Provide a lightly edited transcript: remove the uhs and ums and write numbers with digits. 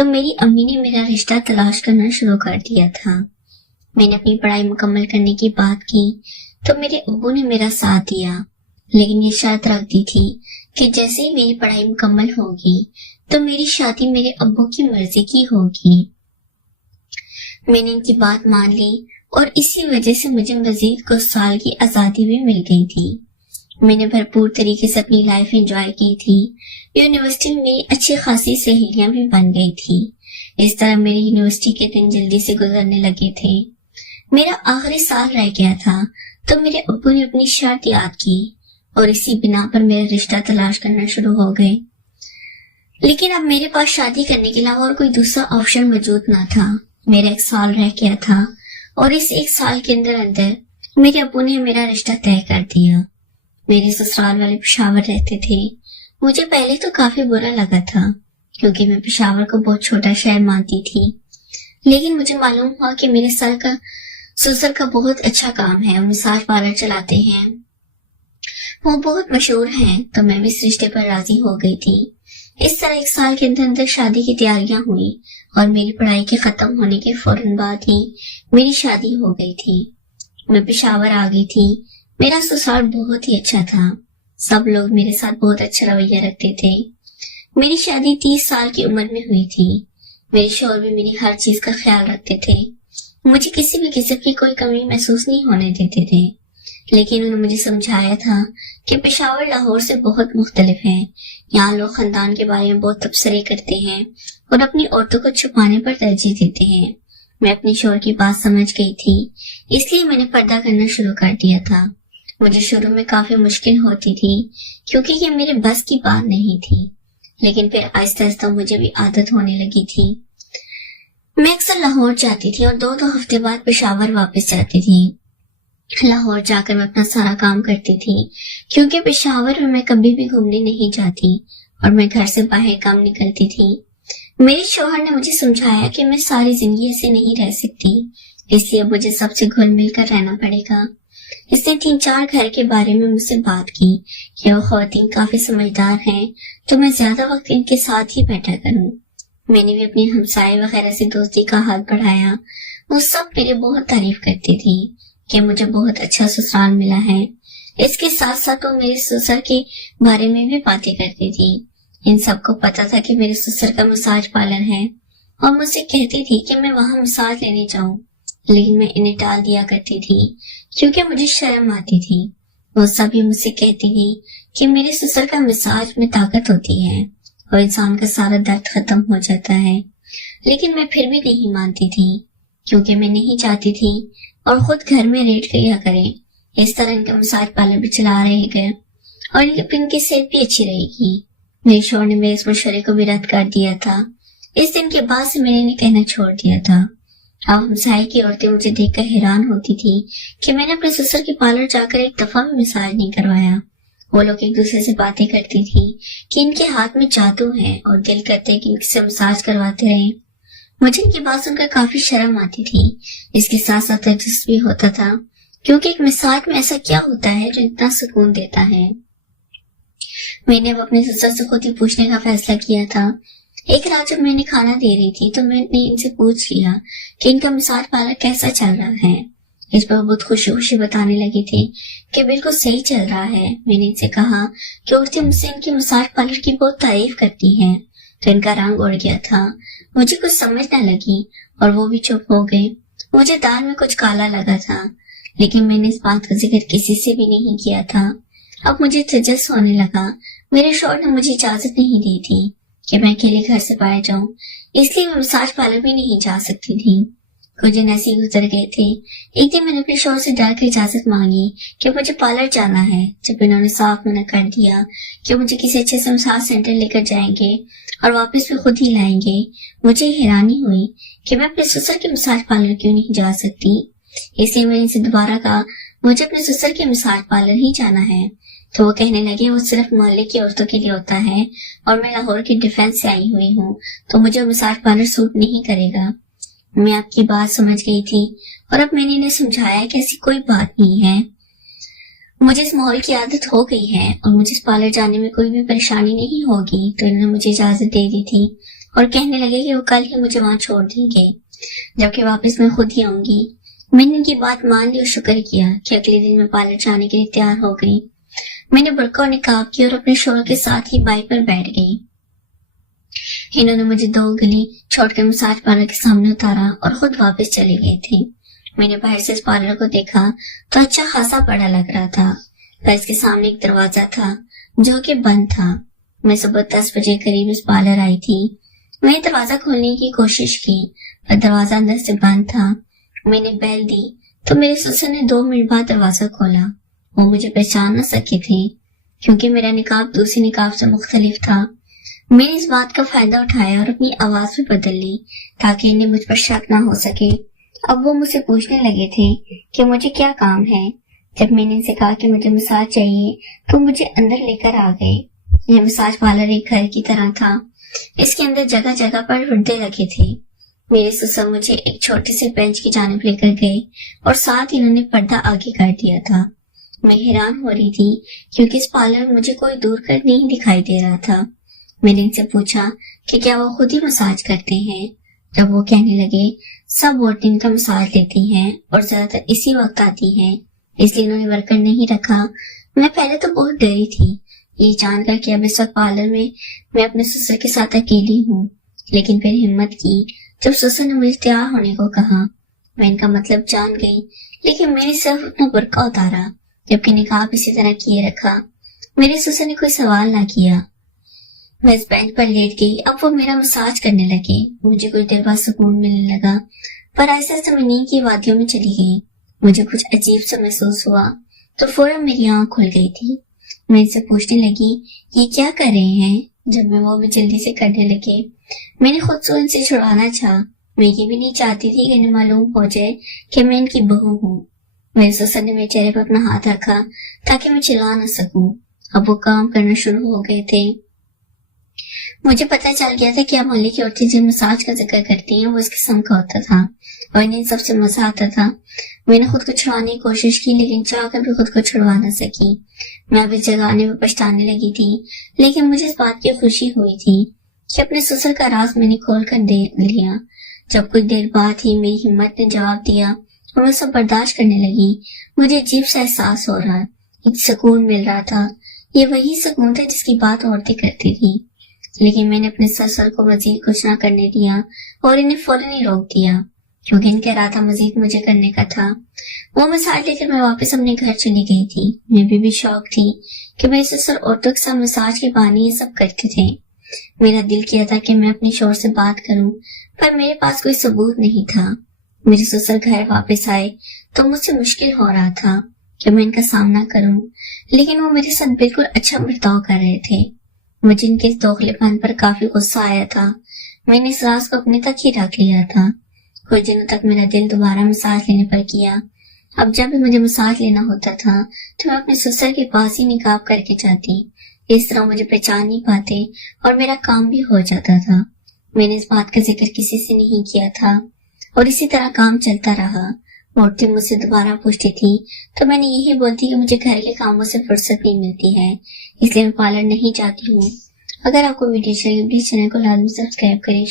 तो मेरी अम्मी ने मेरा रिश्ता तलाश करना शुरू कर दिया था। मैंने अपनी पढ़ाई मुकम्मल करने की बात की तो मेरे अब्बू ने मेरा साथ दिया, लेकिन ये शर्त रख दी थी कि जैसे ही मेरी पढ़ाई मुकम्मल होगी तो मेरी शादी मेरे अब्बू की मर्जी की होगी। मैंने इनकी बात मान ली और इसी वजह से मुझे मजीद कुछ साल की आजादी भी मिल गई थी। मैंने भरपूर तरीके से अपनी लाइफ एंजॉय की थी। यूनिवर्सिटी में मेरी अच्छी खासी सहेलियां भी बन गई थी। इस तरह मेरे यूनिवर्सिटी के दिन जल्दी से गुजरने लगे थे। मेरा आखिरी साल रह गया था तो मेरे अब्बू ने अपनी शर्त याद की और इसी बिना पर मेरा रिश्ता तलाश करना शुरू हो गए। लेकिन अब मेरे पास शादी करने के अलावा और कोई दूसरा ऑप्शन मौजूद ना था। मेरा 1 साल रह गया था और इस 1 साल के अंदर अंदर मेरे अब्बू ने मेरा रिश्ता तय कर दिया। मेरे ससुराल वाले पेशावर रहते थे। मुझे पहले तो काफी बुरा लगा था क्योंकि मैं पेशावर को बहुत छोटा शहर मानती थी, लेकिन मुझे मालूम हुआ कि मेरे ससुर का बहुत अच्छा काम है। वो मसाज पार्लर चलाते हैं, वो बहुत मशहूर हैं, तो मैं भी इस रिश्ते पर राजी हो गई थी। इस तरह 1 साल के अंदर अंदर शादी की तैयारियां हुई और मेरी पढ़ाई के खत्म होने के फौरन बाद ही मेरी शादी हो गई थी। मैं पेशावर आ गई थी। मेरा ससुराल बहुत ही अच्छा था। सब लोग मेरे साथ बहुत अच्छा रवैया रखते थे। मेरी शादी 30 साल की उम्र में हुई थी। मेरे शौहर भी मेरी हर चीज का ख्याल रखते थे। मुझे किसी भी किस्म की कोई कमी महसूस नहीं होने देते थे, लेकिन उन्होंने मुझे समझाया था कि पेशावर लाहौर से बहुत मुख्तलिफ है। यहाँ लोग खानदान के बारे में बहुत तबसरे करते हैं और अपनी औरतों को छुपाने पर तरजीह देते हैं। मैं अपनी शौहर की बात समझ गई थी, इसलिए मैंने पर्दा करना शुरू कर दिया था। मुझे शुरू में काफी मुश्किल होती थी क्योंकि ये मेरे बस की बात नहीं थी, लेकिन फिर आहिस्ता आहिस्ता मुझे भी आदत होने लगी थी। मैं अक्सर लाहौर जाती थी और 2-2 हफ्ते बाद पेशावर वापस जाती थी। लाहौर जाकर मैं अपना सारा काम करती थी क्योंकि पेशावर में मैं कभी भी घूमने नहीं जाती और मैं घर से बाहर कम निकलती थी। मेरे शौहर ने मुझे समझाया कि मैं सारी जिंदगी ऐसे नहीं रह सकती, इसलिए मुझे सबसे घुल मिल कर रहना पड़ेगा। इसने 3-4 घर के बारे में मुझसे बात की कि वो खवातीन काफी समझदार हैं, तो मैं ज्यादा वक्त इनके साथ ही बैठा करूं। मैंने भी अपने हमसाए वगैरह से दोस्ती का हाथ बढ़ाया। वो सब मेरी बहुत तारीफ करती थी कि मुझे बहुत अच्छा ससुराल मिला है। इसके साथ साथ वो मेरे ससुर के बारे में भी बातें करती थी। इन सबको पता था कि मेरे ससुर का मसाज पार्लर है और मुझसे कहती थी कि मैं वहां मसाज लेने जाऊं, लेकिन मैं इन्हें टाल दिया करती थी क्योंकि मुझे शर्म आती थी। वो सभी मुझसे कहती थी कि मेरे ससुर का मसाज में ताकत होती है और इंसान का सारा दर्द खत्म हो जाता है, लेकिन मैं फिर भी नहीं मानती थी क्योंकि मैं नहीं चाहती थी और खुद घर में रेट किया करें। इस तरह इनका मसाज पार्लर भी चला रहेगा और इनकी सेहत भी अच्छी रहेगी। मेरे शौहर ने मेरे इस मशवरे को भी रद्द कर दिया था। इस दिन के बाद से मैंने इन्हें कहना छोड़ दिया था। अब हमसाये की औरतें मुझे देखकर हैरान होती थी कि मैंने अपने ससुर के पार्लर जाकर एक दफा भी मसाज नहीं करवाया। वो लोग एक दूसरे से बातें करती थी कि इनके हाथ में जादू है और दिल करते कि इनसे मसाज करवाते रहे। मुझे इनकी बात सुनकर काफी शर्म आती थी। इसके साथ साथ दिलचस्प भी होता था क्योंकि एक मसाज में ऐसा क्या होता है जो इतना सुकून देता है। मैंने अब अपने ससुर से खुद ही पूछने का फैसला किया था। एक रात जब मैंने खाना दे रही थी तो मैंने इनसे पूछ लिया कि इनका मसाज पार्लर कैसा चल रहा है। इस पर बहुत खुशी खुशी बताने लगे थे कि बिल्कुल सही चल रहा है। मैंने इनसे कहा कि औरतें मुझसे इनकी मसाज पार्लर की बहुत तारीफ करती हैं, तो इनका रंग उड़ गया था। मुझे कुछ समझ न लगी और वो भी चुप हो गए। मुझे दाल में कुछ काला लगा था, लेकिन मैंने इस बात का जिक्र किसी से भी नहीं किया था। अब मुझे तजस होने लगा। मेरे शौहर ने मुझे इजाजत नहीं दी थी कि मैं अकेले घर से बाहर जाऊं, इसलिए मैं मसाज पार्लर भी नहीं जा सकती थी। कुछ दिन ऐसे ही गुजर गए थे। एक दिन मैंने अपने शौहर से डर कर इजाजत मांगी कि मुझे पार्लर जाना है। जब इन्होंने साफ मना कर दिया कि मुझे किसी अच्छे से मसाज सेंटर लेकर जाएंगे और वापस भी खुद ही लाएंगे, मुझे हैरानी हुई कि मैं अपने ससुर के मसाज पार्लर क्यों नहीं जा सकती। इसलिए मैंने इनसे दोबारा कहा मुझे अपने ससुर के मसाज पार्लर ही जाना है। तो वो कहने लगे वो सिर्फ मोहल्ले की औरतों के लिए होता है और मैं लाहौर की डिफेंस से आई हुई हूँ, तो मुझे मसाज पार्लर सूट नहीं करेगा। मैं आपकी बात समझ गई थी और अब मैंने इन्हें समझाया कि ऐसी कोई बात नहीं है। मुझे इस माहौल की आदत हो गई है और मुझे इस पार्लर जाने में कोई भी परेशानी नहीं होगी, तो इन्होंने मुझे इजाजत दे दी थी। और कहने लगे कि वो कल ही मुझे वहां छोड़ देंगे, जबकि वापस मैं खुद ही आऊंगी। मैंने इनकी बात मान ली और शुक्र किया कि अगले दिन मैं पार्लर जाने के लिए तैयार हो गई। मैंने बुर्का और निकाब की और अपने शोहर के साथ ही बाइक पर बैठ गई। इन्होंने मुझे 2 गली छोड़कर मसाज पार्लर के सामने उतारा और खुद वापस चले गए थे। मैंने बाहर से इस पार्लर को देखा तो अच्छा खासा बड़ा लग रहा था, पर इसके सामने एक दरवाजा था जो कि बंद था। मैं सुबह 10 बजे करीब इस पार्लर आई थी। मैंने दरवाजा खोलने की कोशिश की पर दरवाजा अंदर से बंद था। मैंने बेल दी तो मेरे ससुर ने 2 मिनट बाद दरवाजा खोला। वो मुझे पहचान न सके थे क्योंकि मेरा निकाब दूसरी निकाब से मुख्तलिफ था। मैंने इस बात का फायदा उठाया और अपनी आवाज भी बदल ली ताकि इन्हें मुझ पर शक न हो सके। अब वो मुझसे पूछने लगे थे कि मुझे क्या काम है। जब मैंने इनसे कहा कि मुझे मसाज चाहिए तो मुझे अंदर लेकर आ गए। यह मसाज पार्लर एक घर की तरह था। इसके अंदर जगह जगह पर पर्दे लगे थे। मेरे ससुर मुझे एक छोटे से बेंच की जानिब लेकर गए और साथ इन्होंने पर्दा आगे कर दिया था। मैं हैरान हो रही थी क्योंकि इस पार्लर में मुझे कोई दूर कर नहीं दिखाई दे रहा था। मैंने इनसे पूछा कि क्या वो खुद ही मसाज करते हैं। जब वो कहने लगे सब औरतें इनका मसाज लेती हैं और ज्यादातर इसी वक्त आती हैं, इसलिए इन्होंने वर्कर नहीं रखा। मैं पहले तो बहुत डरी थी ये जानकर कि अब इस वक्त पार्लर में मैं अपने ससुर के साथ अकेली हूँ, लेकिन फिर हिम्मत की जब ससुर ने मुझे तैयार होने को कहा। मैं इनका मतलब जान गई, लेकिन मैंने सिर्फ अपना बुर्का उतारा जबकि निकाब इसी तरह किए रखा। मेरे ससुर ने कोई सवाल ना किया। मैं इस बेंच पर लेट गई। अब वो मेरा मसाज करने लगे। मुझे कुछ देर बाद सुकून मिलने लगा, पर ऐसा ऐसा मैं नींद की वादियों में चली गई। मुझे कुछ अजीब सा महसूस हुआ तो फौरन मेरी आंख खुल गई थी। मैं इनसे पूछने लगी ये क्या कर रहे हैं। जब मैं वो भी जल्दी से करने लगे, मैंने खुद से इनसे छुड़वाना चाहा। मैं ये भी नहीं चाहती थी कि इन्हें मालूम हो जाए कि मैं इनकी बहू हूँ। मेरे ससुर ने मेरे चेहरे पर अपना हाथ रखा ताकि मैं चिल्ला न सकूं। अब वो काम करना शुरू हो गए थे। मुझे पता चल गया था कि अब मोहल्ले की औरतें जिन मसाज का जिक्र करती हैं वो इस किस्म का होता था और इन्हें सबसे मजा आता था। मैंने खुद को छुड़वाने की कोशिश की, लेकिन चाहकर भी खुद को छुड़वा न सकी। मैं अब इस जगाने में पछताने लगी थी, लेकिन मुझे इस बात की खुशी हुई थी कि अपने ससुर का राज मैंने खोल कर दे लिया। जब कुछ देर बाद ही मेरी हिम्मत ने जवाब दिया और मैं सब बर्दाश्त करने लगी, मुझे अजीब सा एहसास हो रहा, एक सुकून मिल रहा था। ये वही सुकून था जिसकी बात औरतें करती थी। लेकिन मैंने अपने ससुर को मजीद कुछ न करने दिया और इन्हें फौरन ही रोक दिया क्योंकि इनका इरादा मजीद मुझे करने का था। वो मसाज लेकर मैं वापस अपने घर चली गई थी। मैं भी शौक थी कि मेरे ससुर औरतों के साथ मसाज के बहाने ये सब करते थे। मेरा दिल किया था कि मैं अपने शोहर से बात करूं, पर मेरे पास कोई सबूत नहीं था। मेरे ससुर घर वापस आए तो मुझसे मुश्किल हो रहा था कि मैं इनका सामना करूं, लेकिन वो मेरे साथ बिल्कुल अच्छा बर्ताव कर रहे थे। मुझे इनके इस दोगलेपन पर काफी गुस्सा आया था। मैंने इस राज को अपने तक ही रख लिया था। कुछ दिनों तक मेरा दिल दोबारा मसाज लेने पर किया। अब जब भी मुझे मसाज लेना होता था तो मैं अपने ससुर के पास ही निकाब करके जाती। इस तरह मुझे पहचान नहीं पाते और मेरा काम भी हो जाता था। मैंने इस बात का जिक्र किसी से नहीं किया था और इसी तरह काम चलता रहा। औरतें मुझसे दोबारा पूछती थी तो मैंने यही बोलती कि मुझे घर के कामों से फुर्सत नहीं मिलती है, इसलिए मैं पार्लर नहीं जाती हूँ। अगर आपको वीडियो चाहिए प्लीज चैनल को लाजमी सब्सक्राइब करें।